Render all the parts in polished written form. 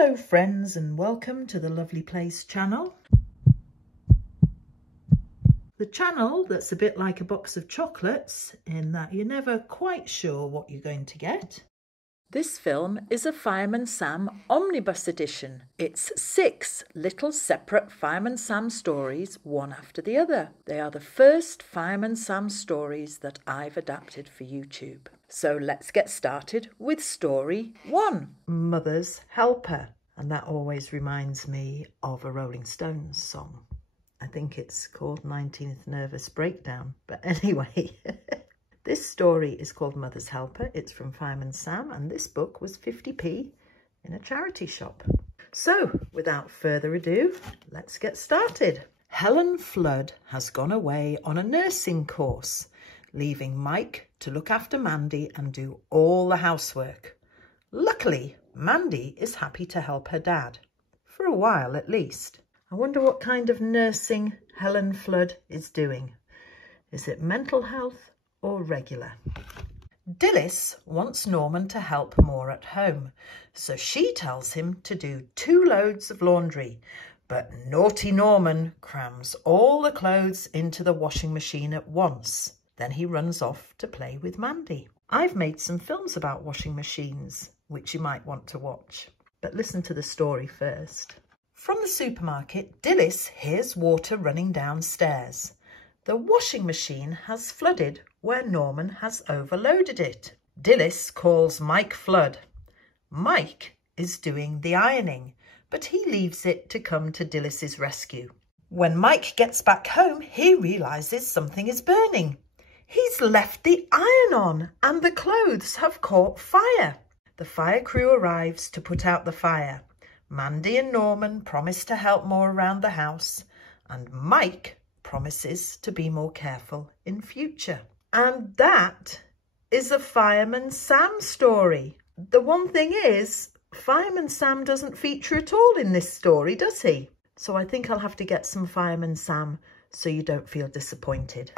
Hello friends and welcome to the Lovely Place channel. The channel that's a bit like a box of chocolates in that you're never quite sure what you're going to get. This film is a Fireman Sam omnibus edition. It's 6 little separate Fireman Sam stories, one after the other. They are the first Fireman Sam stories that I've adapted for YouTube. So let's get started with story 1. Mother's Helper. And that always reminds me of a Rolling Stones song. I think it's called 19th Nervous Breakdown. But anyway... This story is called Mother's Helper. It's from Fireman Sam, and this book was 50p in a charity shop. So, without further ado, let's get started. Helen Flood has gone away on a nursing course, leaving Mike to look after Mandy and do all the housework. Luckily, Mandy is happy to help her dad, for a while at least. I wonder what kind of nursing Helen Flood is doing. Is it mental health or regular? Dilys wants Norman to help more at home, so she tells him to do 2 loads of laundry, but naughty Norman crams all the clothes into the washing machine at once. Then he runs off to play with Mandy. I've made some films about washing machines, which you might want to watch, but listen to the story first. From the supermarket, Dilys hears water running downstairs. The washing machine has flooded where Norman has overloaded it. Dilys calls Mike Flood. Mike is doing the ironing, but he leaves it to come to Dilys's rescue. When Mike gets back home, he realises something is burning. He's left the iron on and the clothes have caught fire. The fire crew arrives to put out the fire. Mandy and Norman promise to help more around the house, and Mike promises to be more careful in future. And that is a Fireman Sam story. The one thing is, Fireman Sam doesn't feature at all in this story, does he? So I think I'll have to get some Fireman Sam so you don't feel disappointed.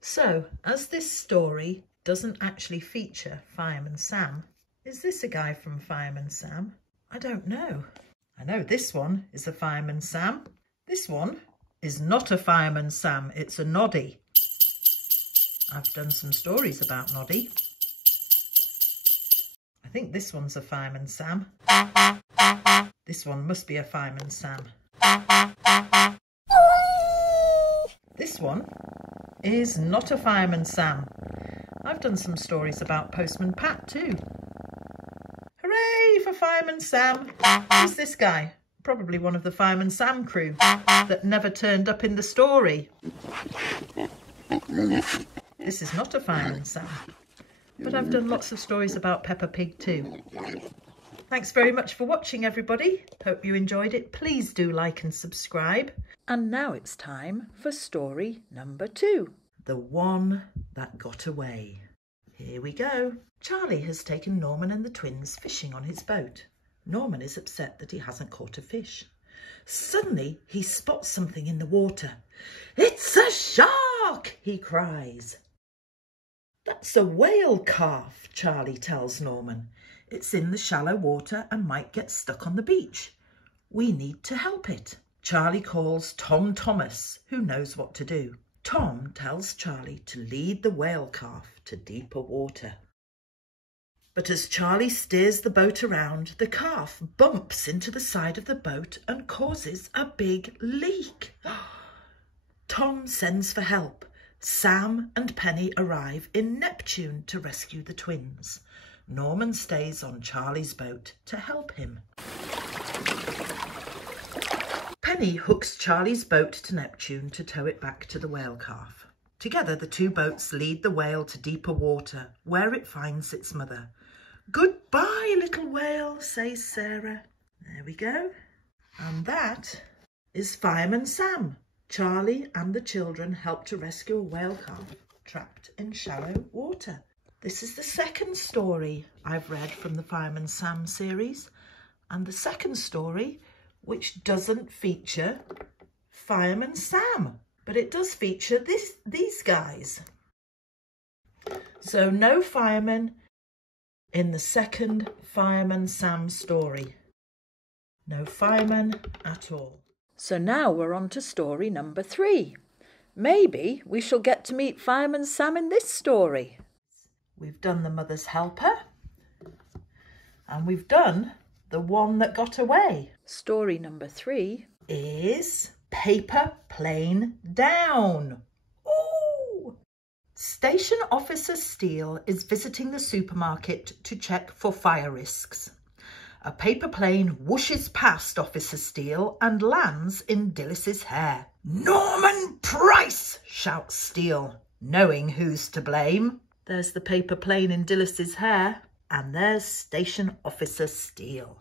So, as this story doesn't actually feature Fireman Sam, is this a guy from Fireman Sam? I don't know. I know this one is a Fireman Sam. This one is not a Fireman Sam, it's a Noddy. I've done some stories about Noddy. I think this one's a Fireman Sam. This one must be a Fireman Sam. This one is not a Fireman Sam. I've done some stories about Postman Pat too. Hooray for Fireman Sam! Who's this guy? Probably one of the Fireman Sam crew that never turned up in the story. This is not a Fireman Sam, but I've done lots of stories about Peppa Pig too. Thanks very much for watching, everybody. Hope you enjoyed it. Please do like and subscribe. And now it's time for story number 2. The One That Got Away. Here we go. Charlie has taken Norman and the twins fishing on his boat. Norman is upset that he hasn't caught a fish. Suddenly, he spots something in the water. "It's a shark!" he cries. "That's a whale calf," Charlie tells Norman. "It's in the shallow water and might get stuck on the beach. We need to help it." Charlie calls Tom Thomas, who knows what to do. Tom tells Charlie to lead the whale calf to deeper water. But as Charlie steers the boat around, the calf bumps into the side of the boat and causes a big leak. Tom sends for help. Sam and Penny arrive in Neptune to rescue the twins. Norman stays on Charlie's boat to help him. Penny hooks Charlie's boat to Neptune to tow it back to the whale calf. Together, the 2 boats lead the whale to deeper water, where it finds its mother. "Goodbye, little whale," says Sarah. There we go. And that is Fireman Sam. Charlie and the children help to rescue a whale calf trapped in shallow water. This is the second story I've read from the Fireman Sam series, and the second story which doesn't feature Fireman Sam, but it does feature these guys. So no fireman in the second Fireman Sam story. No fireman at all. So now we're on to story number 3. Maybe we shall get to meet Fireman Sam in this story. We've done the mother's helper. And we've done the one that got away. Story number 3 is Paper Plane Down. Ooh! Station Officer Steele is visiting the supermarket to check for fire risks. A paper plane whooshes past Officer Steele and lands in Dillis's hair. "Norman Price!" shouts Steele, knowing who's to blame. There's the paper plane in Dillis's hair, and there's Station Officer Steele.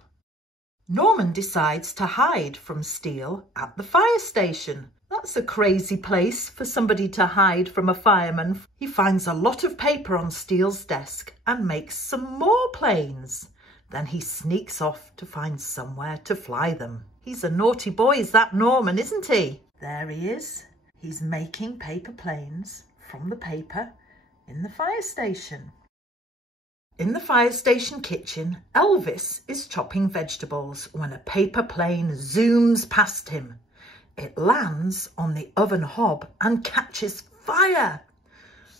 Norman decides to hide from Steele at the fire station. That's a crazy place for somebody to hide from a fireman. He finds a lot of paper on Steele's desk and makes some more planes. Then he sneaks off to find somewhere to fly them. He's a naughty boy, is that Norman, isn't he? There he is. He's making paper planes from the paper in the fire station. In the fire station kitchen, Elvis is chopping vegetables when a paper plane zooms past him. It lands on the oven hob and catches fire.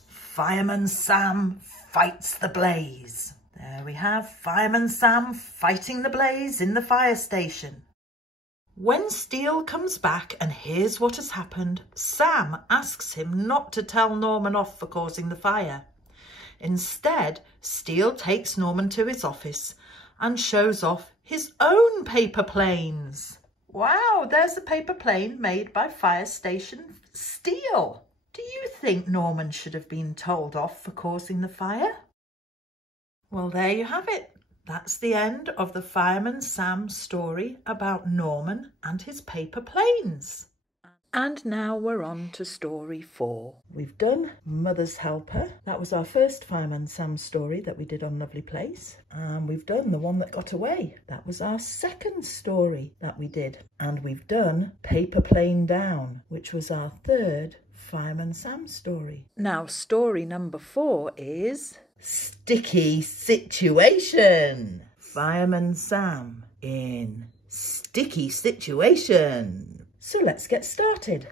Fireman Sam fights the blaze. There we have Fireman Sam fighting the blaze in the fire station. When Steele comes back and hears what has happened, Sam asks him not to tell Norman off for causing the fire. Instead, Steele takes Norman to his office and shows off his own paper planes. Wow, there's a paper plane made by Fire Station Steele. Do you think Norman should have been told off for causing the fire? Well, there you have it. That's the end of the Fireman Sam story about Norman and his paper planes. And now we're on to story 4. We've done Mother's Helper. That was our first Fireman Sam story that we did on Lovely Place. And we've done The One That Got Away. That was our second story that we did. And we've done Paper Plane Down, which was our third Fireman Sam story. Now story number 4 is Sticky Situation. Fireman Sam in Sticky Situation. So let's get started.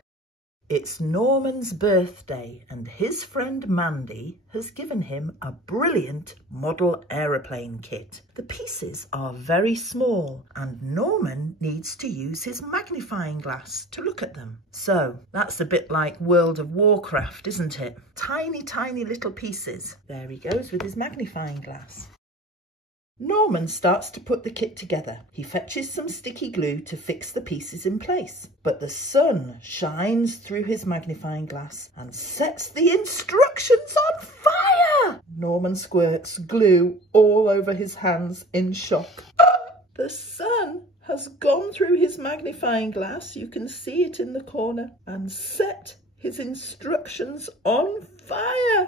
It's Norman's birthday and his friend Mandy has given him a brilliant model aeroplane kit. The pieces are very small and Norman needs to use his magnifying glass to look at them. So that's a bit like World of Warcraft, isn't it? Tiny, tiny little pieces. There he goes with his magnifying glass. Norman starts to put the kit together. He fetches some sticky glue to fix the pieces in place, but the sun shines through his magnifying glass and sets the instructions on fire. Norman squirts glue all over his hands in shock. The sun has gone through his magnifying glass, you can see it in the corner, and set his instructions on fire.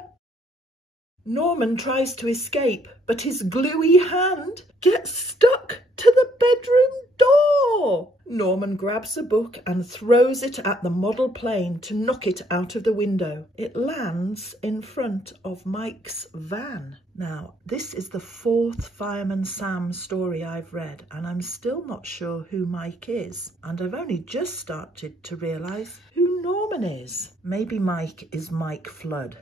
Norman tries to escape, but his gluey hand gets stuck to the bedroom door. Norman grabs a book and throws it at the model plane to knock it out of the window. It lands in front of Mike's van. Now, this is the 4th Fireman Sam story I've read, and I'm still not sure who Mike is. And I've only just started to realise who Norman is. Maybe Mike is Mike Flood.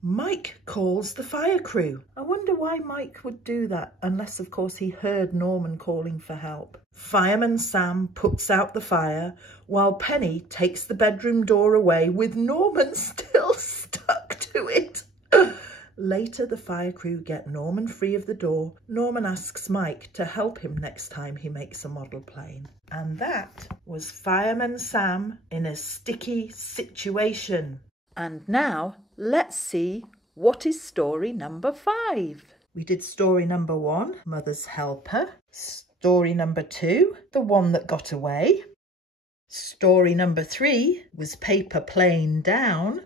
Mike calls the fire crew. I wonder why Mike would do that, unless of course he heard Norman calling for help. Fireman Sam puts out the fire while Penny takes the bedroom door away with Norman still stuck to it. Later the fire crew get Norman free of the door. Norman asks Mike to help him next time he makes a model plane. And that was Fireman Sam in a Sticky Situation. And now let's see what is story number 5. We did story number 1, Mother's Helper. Story number 2, The One That Got Away. Story number 3 was Paper Plane Down.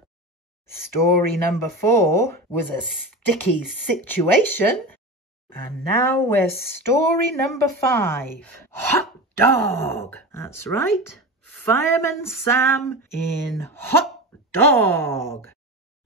Story number 4 was A Sticky Situation. And now we're story number 5, Hot Dog. That's right, Fireman Sam in Hot Dog.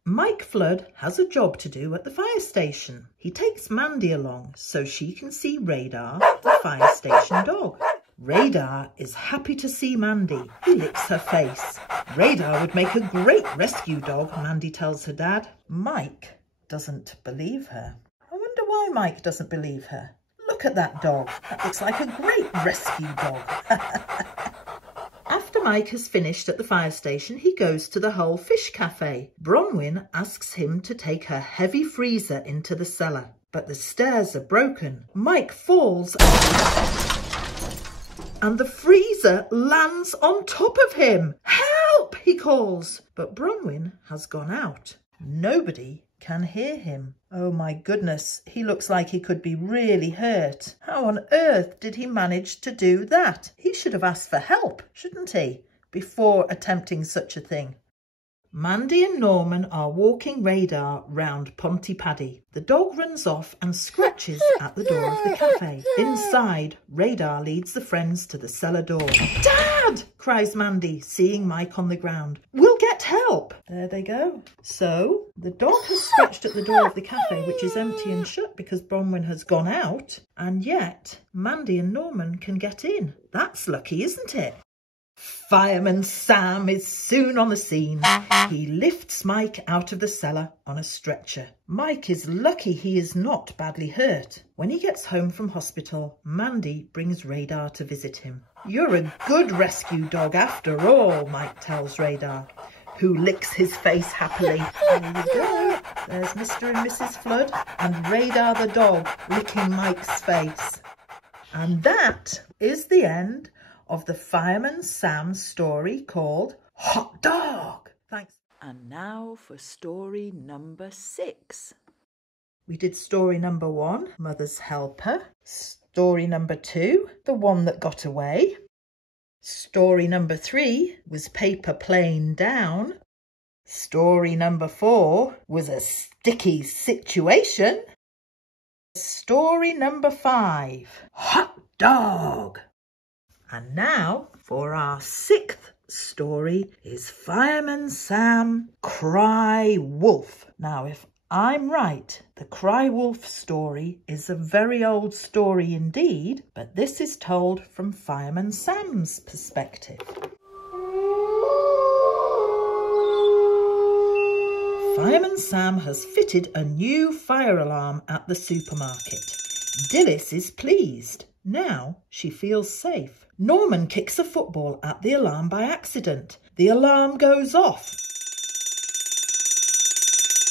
Mike Flood has a job to do at the fire station. He takes Mandy along so she can see Radar, the fire station dog. Radar is happy to see Mandy. He licks her face. Radar would make a great rescue dog, Mandy tells her dad. Mike doesn't believe her. I wonder why Mike doesn't believe her. Look at that dog. That looks like a great rescue dog. After Mike has finished at the fire station, he goes to the Hull Fish Cafe. Bronwyn asks him to take her heavy freezer into the cellar, but the stairs are broken. Mike falls and the freezer lands on top of him. Help, he calls, but Bronwyn has gone out. Nobody can hear him. Oh my goodness, he looks like he could be really hurt. How on earth did he manage to do that? He should have asked for help, shouldn't he, before attempting such a thing? Mandy and Norman are walking Radar round Pontypaddy. The dog runs off and scratches at the door of the cafe. Inside, Radar leads the friends to the cellar door. "Dad!" cries Mandy, seeing Mike on the ground. "We'll get help." There they go. So, the dog has scratched at the door of the cafe, which is empty and shut because Bronwyn has gone out, and yet Mandy and Norman can get in. That's lucky, isn't it? Fireman Sam is soon on the scene. He lifts Mike out of the cellar on a stretcher. Mike is lucky he is not badly hurt. When he gets home from hospital, Mandy brings Radar to visit him. "You're a good rescue dog after all," Mike tells Radar, who licks his face happily. There you go. There's Mr. and Mrs. Flood and Radar the dog licking Mike's face. And that is the end of the Fireman Sam story called Hot Dog. Thanks. And now for story number 6. We did story number 1, Mother's Helper. Story number 2, The One That Got Away. Story number 3 was Paper Plane Down. Story number 4 was A Sticky Situation. Story number 5, Hot Dog. And now for our 6th story is Fireman Sam Cry Wolf. Now, if I'm right, the Cry Wolf story is a very old story indeed, but this is told from Fireman Sam's perspective. Fireman Sam has fitted a new fire alarm at the supermarket. Dilys is pleased. Now she feels safe. Norman kicks a football at the alarm by accident. The alarm goes off.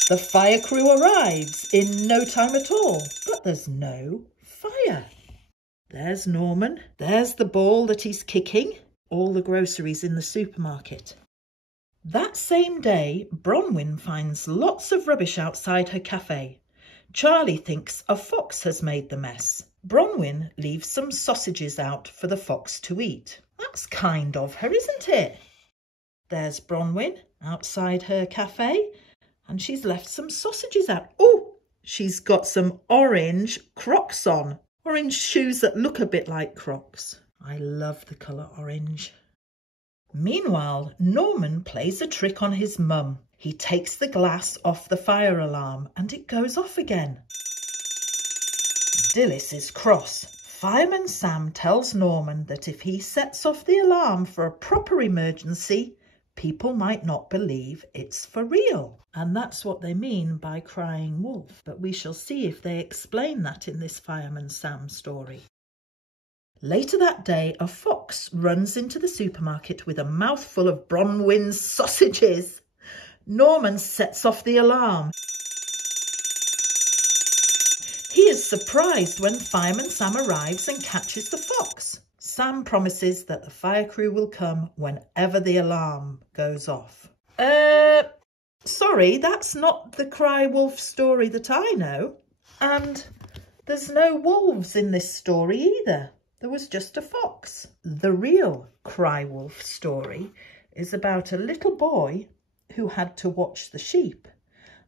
The fire crew arrives in no time at all, but there's no fire. There's Norman. There's the ball that he's kicking. All the groceries in the supermarket. That same day, Bronwyn finds lots of rubbish outside her cafe. Charlie thinks a fox has made the mess. Bronwyn leaves some sausages out for the fox to eat. That's kind of her, isn't it? There's Bronwyn outside her cafe, and she's left some sausages out. Oh, she's got some orange Crocs on. Orange shoes that look a bit like Crocs. I love the colour orange. Meanwhile, Norman plays a trick on his mum. He takes the glass off the fire alarm and it goes off again. Dilys is cross. Fireman Sam tells Norman that if he sets off the alarm for a proper emergency, people might not believe it's for real. And that's what they mean by crying wolf. But we shall see if they explain that in this Fireman Sam story. Later that day, a fox runs into the supermarket with a mouthful of Bronwyn's sausages. Norman sets off the alarm. He is surprised when Fireman Sam arrives and catches the fox. Sam promises that the fire crew will come whenever the alarm goes off. Sorry, that's not the Cry Wolf story that I know. And there's no wolves in this story either. There was just a fox. The real Cry Wolf story is about a little boy who had to watch the sheep.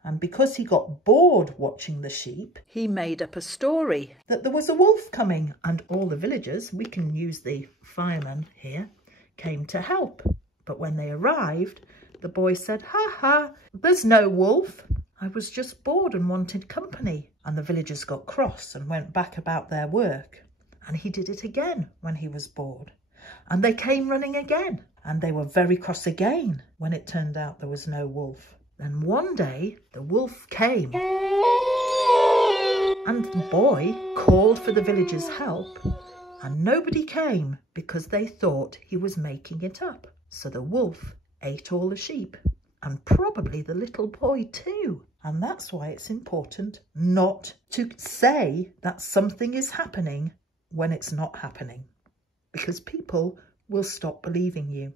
And because he got bored watching the sheep, he made up a story that there was a wolf coming, and all the villagers, we can use the firemen here, came to help. But when they arrived, The boy said, "Ha ha, there's no wolf. I was just bored and wanted company." And the villagers got cross and went back about their work. And he did it again when he was bored. And they came running again. And they were very cross again when it turned out there was no wolf. Then one day the wolf came. And the boy called for the villagers' help. And nobody came because they thought he was making it up. So the wolf ate all the sheep. And probably the little boy too. And that's why it's important not to say that something is happening when it's not happening, because people will stop believing you.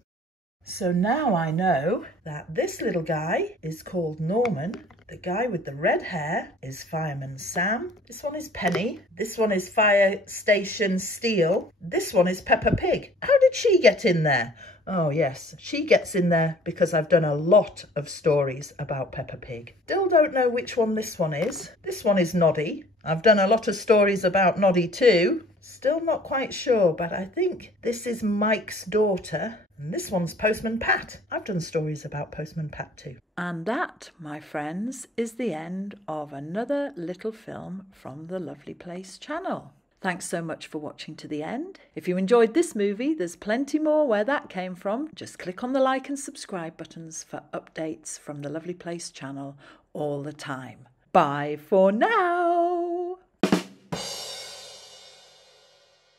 So now I know that this little guy is called Norman. The guy with the red hair is Fireman Sam. This one is Penny. This one is Fire Station Steel. This one is Peppa Pig. How did she get in there? Oh yes, she gets in there because I've done a lot of stories about Peppa Pig. Still don't know which one this one is. This one is Noddy. I've done a lot of stories about Noddy too. Still not quite sure, but I think this is Mike's daughter. And this one's Postman Pat. I've done stories about Postman Pat too. And that, my friends, is the end of another little film from the Lovely Place channel. Thanks so much for watching to the end. If you enjoyed this movie, there's plenty more where that came from. Just click on the like and subscribe buttons for updates from the Lovely Place channel all the time. Bye for now.